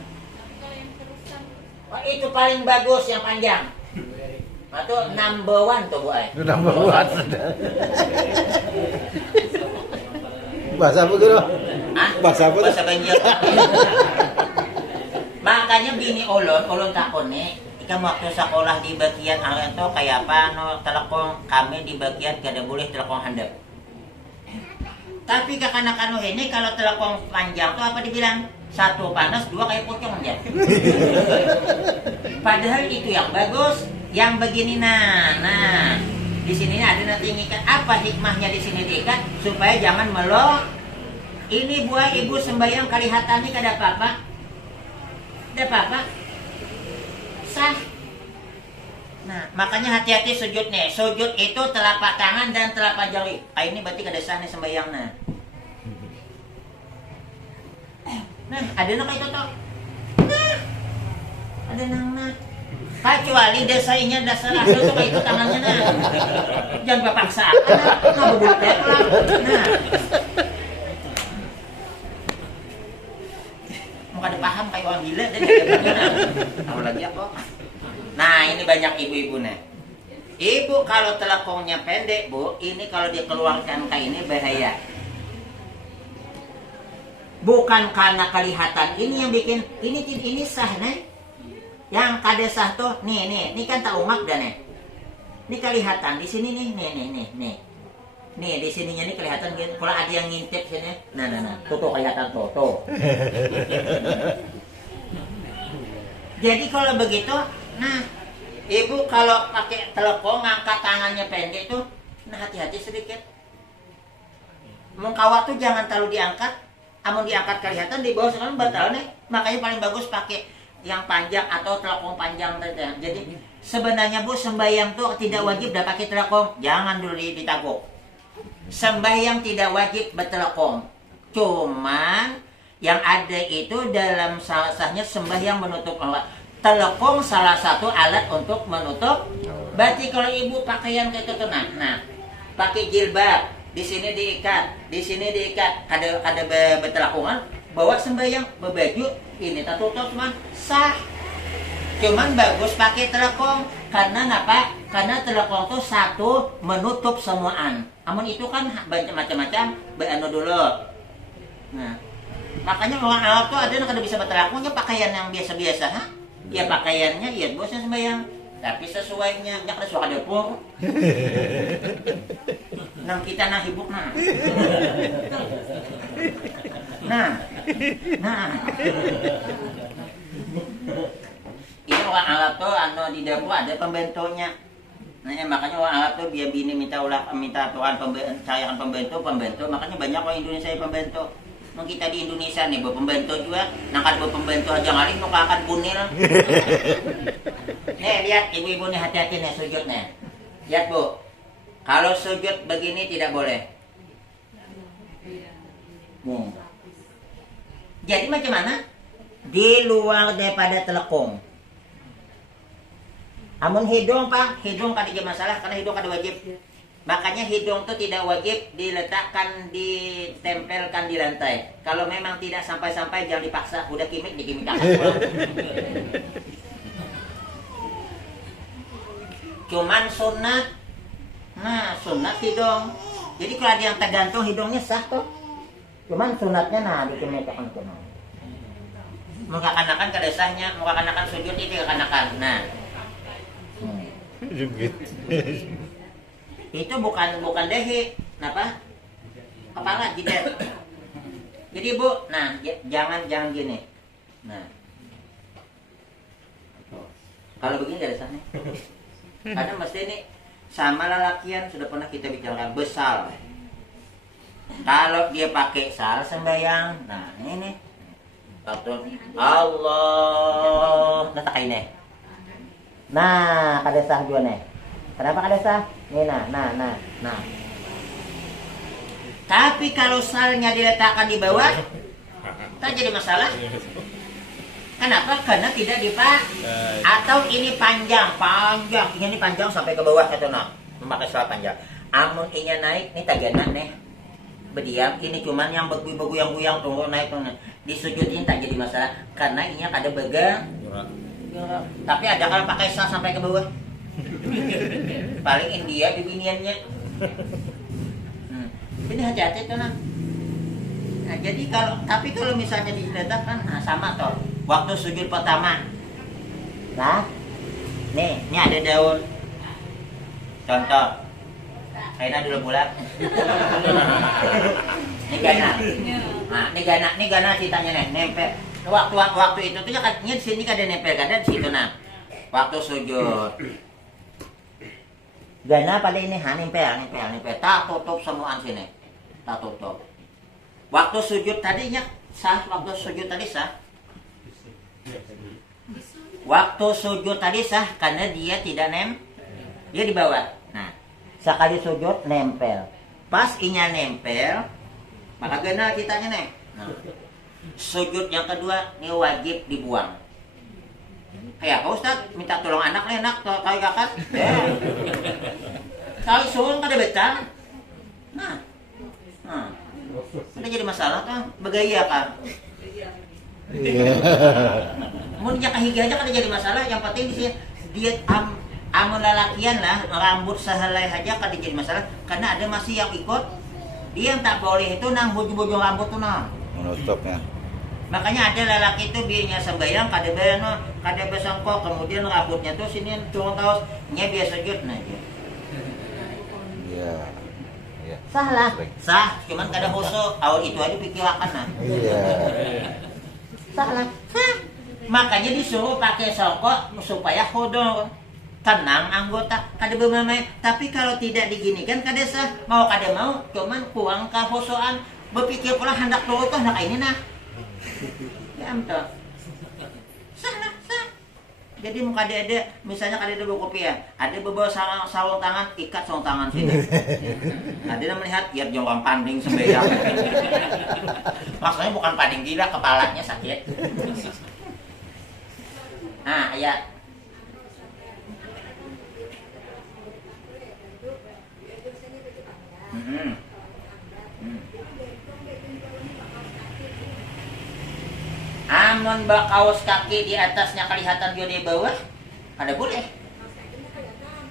Oh, itu paling bagus yang panjang. Itu number one tuh bu ay. Number one. Bahasa apa gitu? Bahasa apa? Bahasa Banjar. Makanya bini ulun takon nih. Ikan waktu sekolah di bagian itu kayak apa no telekong kami di bagian kada boleh telekong handap. Tapi kekanak-kanak ini kalau telekong panjang tuh apa dibilang? 1 panas, 2 kayak pocong aja. Padahal itu yang bagus, yang begini nah. Di sini ada nanti ngikat. Apa hikmahnya di sini diikat? Supaya jangan melok. Ini buah ibu sembahyang kelihatan nih kada apa-apa. Ada apa-apa? Sah. Nah, makanya hati-hati sujud nih. Sujud itu telapak tangan dan telapak jari. Ini berarti kada sah nih sembahyang nah. Nah, ada nang kayak itu. Nah. Ada nang nah. Kecuali desainya dasar asal tuh kayak itu tangannya nah. Jangan berpaksaan nah bebutek lah. Nah. Mau kada paham kayak orang gila deh. Tahu lagi apa? Nah, ini banyak ibu-ibu nih. Ibu kalau telekongnya pendek, Bu, ini kalau dikeluarkan kayak ini bahaya. Bukan karena kelihatan ini yang bikin ini sah nih. Yang kada sah tuh nih kan tak umak dah nih. Ini kelihatan di sini nih. Nih di sininya nih kelihatan gitu. Kalau ada yang ngintip sini, nah. Tuh kelihatan tuh. Jadi kalau begitu, nah ibu kalau pakai telepon ngangkat tangannya pendek tuh, nah hati-hati sedikit. Mengkawat tuh jangan terlalu diangkat. Amun diangkat kelihatan di bawah sekarang batal nih. Makanya paling bagus pakai yang panjang atau telepon panjang tadi. Jadi sebenarnya Bu sembahyang tuh tidak wajib dah pakai telepon. Jangan dulu ditaguk. Sembahyang tidak wajib bertelepon. Cuman yang ada itu dalam sahnya sembahyang menutup aurat. Telepon salah satu alat untuk menutup. Berarti kalau ibu pakaian kayak itu nah pakai jilbab. Di sini diikat, kada bertelakungan, bawa sembahyang, berbaju, ini tertutup cuman sah. Cuman bagus pakai telekong, karena apa? Karena telekong itu satu menutup semuaan. Amun itu kan banyak macam-macam, beano dulu. Nah, makanya orang Arab tuh ada yang kada bisa bertelakungnya pakaian yang biasa-biasa, ha? Ya pakaiannya, ya bosnya sembahyang. Tapi sesuainya, nyak ada suara dapur. Nang kita nah hibuk nah. Nah. Ini orang Arab tuh di dapur ada pembentuknya. Nah, makanya orang Arab tuh biar bini minta Tuhan cairkan pembentuk, makanya banyak orang Indonesia yang pembentuk. Mau kita di Indonesia nih berpembentuk juga, nangkat berpembentuk aja ngalih muka akan bunil. Nih lihat ibu-ibu nih hati-hati nih sujud nih. Lihat Bu, kalau sujud begini tidak boleh. Jadi macam mana? Di luar daripada telekung. Amun hidung Pak, hidung kada ada masalah karena hidung kada wajib. Makanya hidung itu tidak wajib diletakkan, ditempelkan di lantai. Kalau memang tidak sampai-sampai jangan dipaksa, udah dikimik pulang. Cuman sunat. Nah, sunat hidung. Jadi kalau ada yang tergantung hidungnya sah tuh. Cuman sunatnya nah dikimikkan kuno. Muka kanakan kada sahnya, muka kanakan sujud itu kanakan. Nah. Itu bukan dehi, kenapa? Kepala jidat. Jadi Bu, nah jangan gini. Nah, kalau begini dari sana, karena mesti ini sama lelakian sudah pernah kita bicarakan besar. Kalau dia pakai sal sembahyang, nah ini, Allah, nah ini. Nah, kada sah juga nih. Kenapa kada sah? Nih, nah. Tapi kalau salnya diletakkan di bawah, tak jadi masalah. Kenapa? Karena tidak dipakai. Atau ini panjang, ini panjang sampai ke bawah kata nak, memakai sal panjang. Amun ini naik, ini tak genak nih. Berdiam, ini cuman yang bergoyang-goyang turun naik turun. Disujudin tak jadi masalah, karena ini kada begang. Tapi ada kalau pakai sal sampai ke bawah. Paling India bibiniannya. Ini hati-hati tuh nah. Nah, jadi kalau misalnya diletakkan, nah sama toh. Waktu sujud pertama. Nah, nih ada daun. Contoh. Kayaknya dulu bulat. Ini gana ceritanya nih, nempel. Waktu itu tuh kan di sini kada nempel, kada di situ nah. Waktu sujud. Gana pada ini nempel. Tak tutup semuaan sini. Tak tutup. Waktu sujud tadinya sah, waktu sujud tadi sah. Waktu sujud tadi sah karena dia tidak dia di bawah. Nah, sekali sujud nempel. Pas inya nempel, maka gana kitanya nih. Nah, sujud yang kedua ini wajib dibuang. Kayak apa Ustaz? Minta tolong anak lah enak, kali kakan. Kali suung kada betang. Nah. Ada jadi masalah kan? Begaya kan? Iya. Mun nya kahiga aja kada jadi masalah, yang penting di sini dia amun lalakian lah, rambut sehelai aja kada jadi masalah karena ada masih yang ikut. Dia yang tak boleh itu nang bujung-bujung rambut tuh nah. Menutupnya. Makanya ada lelaki itu biarnya sembayang kada bayano, kada besangko, kemudian rambutnya tuh sini turun taus, nya biasa sujud nah. Iya. Iya. Sah lah. Sah, cuman kada khusuk. Awal itu aja pikiran nah. Iya. Sah lah. Sah. Makanya disuruh pakai songkok supaya khudur. Tenang anggota, kada bermain. Tapi kalau tidak diginikan kada sah. Mau kada mau, cuman kurang kehusukan. Berpikir pula hendak turut tuh hendak ini nah. Ya amto. Sah lah, sah. Jadi muka ada, misalnya kada ada kopi ya, ada beberapa sarung tangan, ikat sarung tangan sini. Ada yang melihat, ya jongkang panding sembayang. Maksudnya bukan panding gila, kepalanya sakit. Nah, ya. Amun kaos kaki di atasnya kelihatan dia di bawah, ada boleh.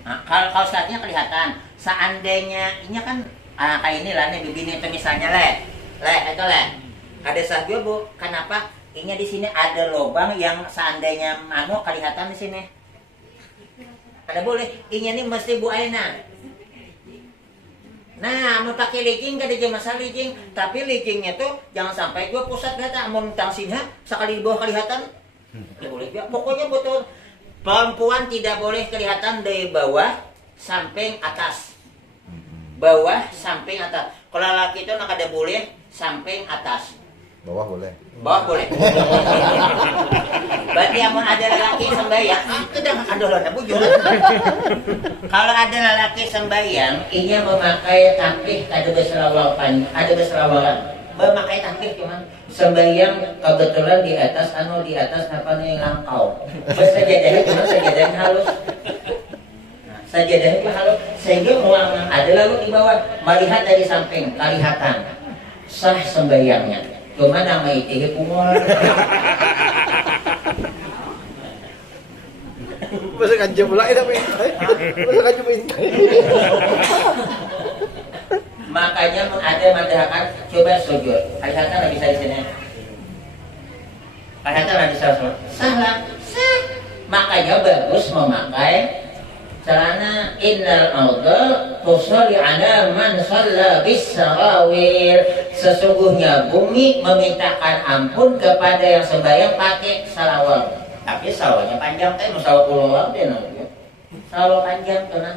Nah, kalau kaos kakinya kelihatan, seandainya ini kan kayak ini lah nih begini itu misalnya itu ada sahbio bu, kenapa? Ini di sini ada lubang yang seandainya kelihatan di sini. Ada boleh, ini nih mesti bu Aina. Nah, mau pakai legging kada jadi masalah legging, tapi leggingnya tuh jangan sampai gua pusat data, mau tang sini sekali di bawah kelihatan. Tidak boleh. Ya, pokoknya betul perempuan tidak boleh kelihatan dari bawah samping atas. Bawah samping atas. Kalau laki itu nak ada boleh samping atas. Bawah boleh. Bawah boleh. Berarti amun ada lelaki sembahyang, itu dah aduh lah bujur. Kalau ada lelaki sembahyang, ia memakai tampih ada berselawalan, memakai tampih cuman sembahyang kebetulan di atas apa nih langkau. Bersajadahnya cuma sajadah halus. Nah, sajadahnya halus sehingga uang ada lalu di bawah melihat dari samping kelihatan sah sembahyangnya. Cuma nama itu kumur. Masa kanja pula itu pintai. Masa kanja pintai. Makanya ada madhakan coba sujud. Kelihatan lagi bisa di sini. Kelihatan lagi sujud. Salah. Sah. Makanya bagus memakai celana innal arda tusalli ala man shalla bis sarawir. Sesungguhnya bumi memintakan ampun kepada yang sembahyang pakai salawat. Tapi salawatnya panjang teh, salawat puluhan deh namanya. Salawat panjang kena.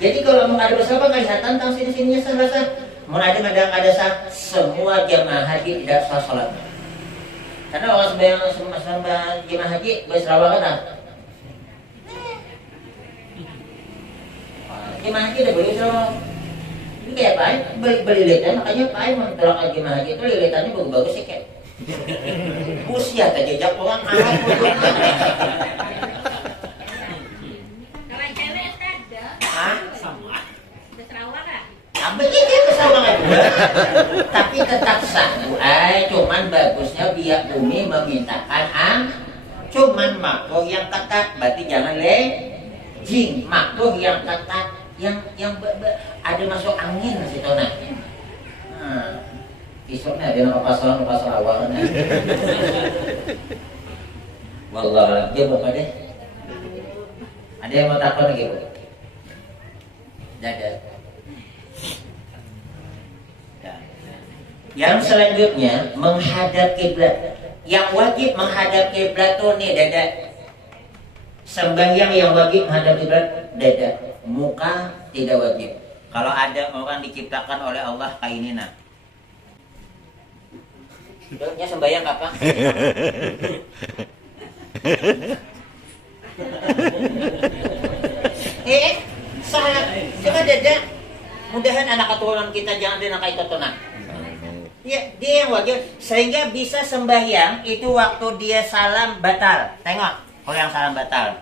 Jadi kalau mau ada bersama kelihatan tang sini-sininya sah. Mau ada sah, semua jamaah haji tidak sah salatnya. Karena orang sembahyang jamaah haji bersalawat kan. Jemaah haji udah boleh salawat. Ini kayak apa? Beli lihatnya makanya Pak mentolak jemaah haji itu lihatannya bagus-bagus sih kayak. Usia tak jejak orang Arab. Kalau cewek ada. Hah? Sama. Berserawan kan? Begitu berserawan juga. Tapi tetap sah. Cuman bagusnya biar bumi memintakan cuman makruh yang ketat. Berarti jangan legging. Makruh yang ketat. Yang ada masuk angin di situ nah. Isoknya ada nama pasal awal nah. Wallah, dia bapak deh. Ada yang mau takut lagi bu? Dada. Yang selanjutnya menghadap kiblat. Yang wajib menghadap kiblat tuh nih dada. Sembahyang yang wajib menghadap kiblat dada. Muka tidak wajib. Kalau ada orang diciptakan oleh Allah kayak ini nah. Nya sembahyang apa? Salah. Coba dada. Mudahan anak keturunan kita jangan ada kayak tontonan. Ya, dia yang wajib sehingga bisa sembahyang itu waktu dia salam batal. Tengok, kalau yang salam batal.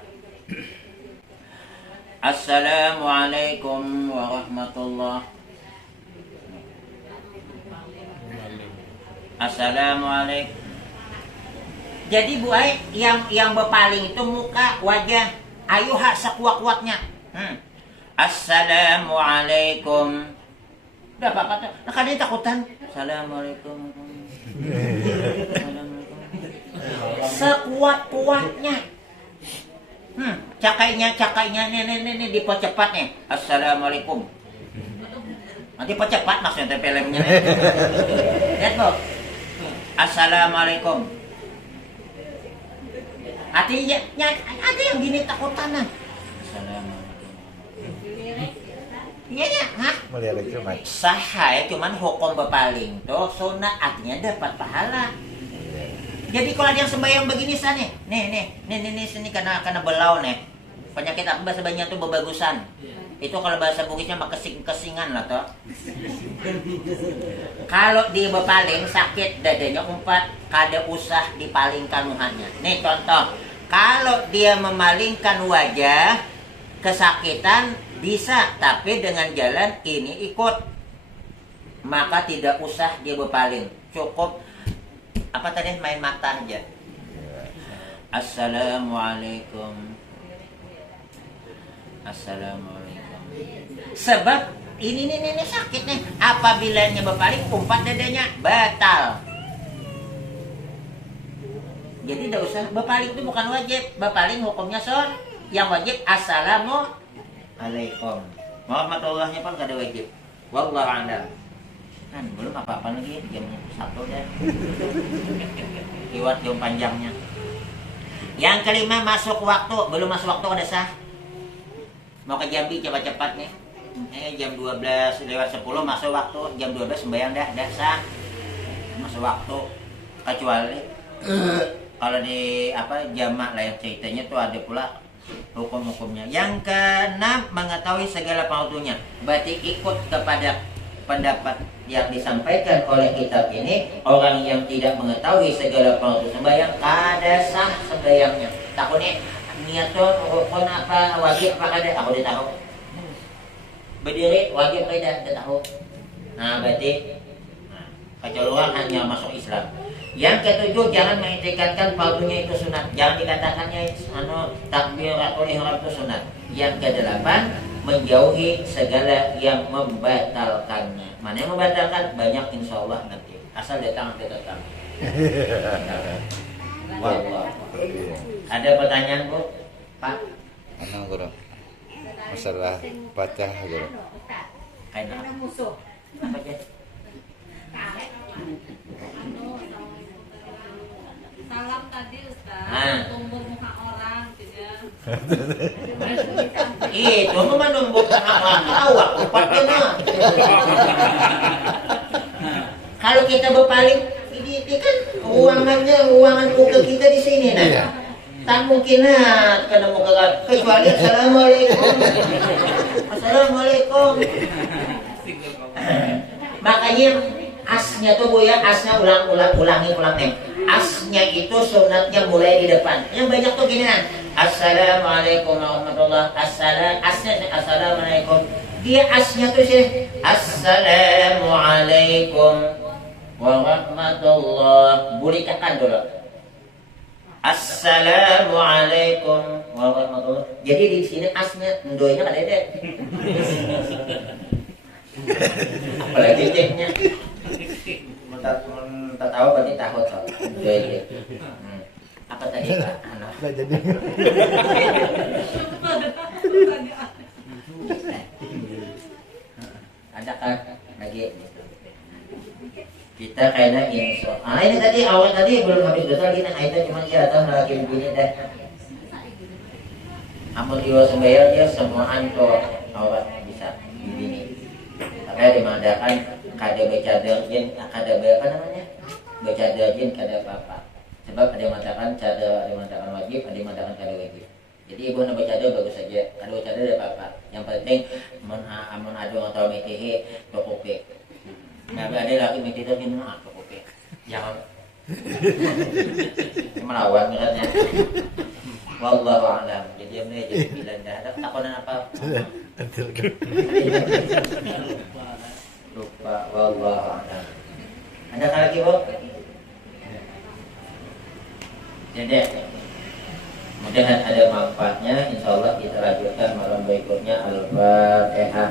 Assalamualaikum warahmatullah. Assalamualaikum. Jadi Bu Ai yang berpaling itu muka, wajah, ayo hak sekuat-kuatnya. Assalamualaikum. Udah apa-apa tuh. Nah, kan dia takutan. Assalamualaikum. Assalamualaikum. Sekuat-kuatnya. Cakainya nih dipercepat nih. Assalamualaikum. Nanti percepat maksudnya filmnya. Lihat Bu. Assalamualaikum. Artinya ada yang gini takutan nah. Assalamualaikum. Iya, hah? Melihat cuma. Sahaya cuman hukum berpaling tuh sunat artinya dapat pahala. Jadi kalau ada yang sembahyang begini sana nih sini karena belau nih. Penyakit apa bahasa banyak tuh berbagusan. Itu kalau bahasa Bugisnya mah kesingan lah toh. Kalau dia berpaling sakit dadanya umpat, kada usah dipalingkan muhanya. Nih contoh, kalau dia memalingkan wajah kesakitan bisa, tapi dengan jalan ini ikut, maka tidak usah dia berpaling, cukup apa tadi main mata aja. Assalamualaikum. Assalamualaikum. Sebab ini sakit nih. Apabila dia berpaling, umpat dadanya batal. Jadi tidak usah berpaling, itu bukan wajib. Berpaling hukumnya son. Yang wajib assalamualaikum. Warahmatullahnya pun kada wajib. Wallahu a'lam. Kan belum apa-apa lagi jam 1 deh. Iwat jam panjangnya. Yang kelima masuk waktu, belum masuk waktu kada sah. Mau ke Jambi coba cepat nih. Jam 12 lewat 10 masuk waktu, jam 12 sembahyang dah sah. Masuk waktu. Kecuali kalau di jamak lah yang ceritanya tuh ada pula hukum-hukumnya. Yang keenam, mengetahui segala pautunya. Berarti ikut kepada pendapat yang disampaikan oleh kitab ini. Orang yang tidak mengetahui segala pautu sembahyang kada sah sembahyangnya. Takutnya niat tuh rukun apa wajib apa kada aku udah tahu. Berdiri wajib kada tahu. Nah berarti kecolongan hanya masuk Islam. Yang ketujuh, jangan mengitikadkan fardunya itu sunat. Jangan dikatakannya takbiratul ihram itu sunat. Yang kedelapan, menjauhi segala yang membatalkannya. Mana yang membatalkan? Banyak insya Allah nanti. Asal datang datang. Ada pertanyaan Bu? Pak? Ano guru? Masalah baca guru. Kayak musuh. apa aja? Salam tadi Ustaz, tumbuk muka orang gitu ya. Itu mah numbuk awak upatnya. Kalau kita berpaling, ini kan ruangan muka kita di sini nah. Tak mungkin kena muka kecuali assalamualaikum. Assalamualaikum. Makanya asnya tuh Bu ya, asnya ulangi nih. Asnya itu sunatnya mulai di depan. Yang banyak tuh gini kan. Assalamualaikum warahmatullah. Asnya assalamualaikum. Dia asnya tuh sih assalamualaikum warahmatullah. Bulikakan dulu. Assalamualaikum warahmatullah. Jadi di sini asnya endoynya ada deh. Apalagi tehnya. Tak tahu berarti takut soal. Apa tadi Pak? Nggak jadi. Ada kan lagi kita kayaknya insya. Ini tadi awal tadi belum habis betul lagi nah itu cuma dia atau lagi begini deh. Amun jiwa sembahyang dia semua anto awal bisa begini. Makanya dimadakan kada baca darjin, kada apa namanya? Baca darjin kada apa-apa. Sebab ada yang mengatakan ada yang mengatakan wajib, ada yang mengatakan kada wajib. Jadi ibu nak baca doa bagus saja, kada baca doa apa-apa. Yang penting amun ada orang tahu mitihi tokope. Nabi ada lagi minta itu gimana? Oke, jangan melawan misalnya. Wallahu a'lam. Jadi dia jadi bilang dah ada takonan apa? Lupa. Wallahu a'lam. Ada lagi, Bu? Jadi mudah-mudahan ada manfaatnya. Insyaallah kita lanjutkan malam berikutnya. Al-Fatihah.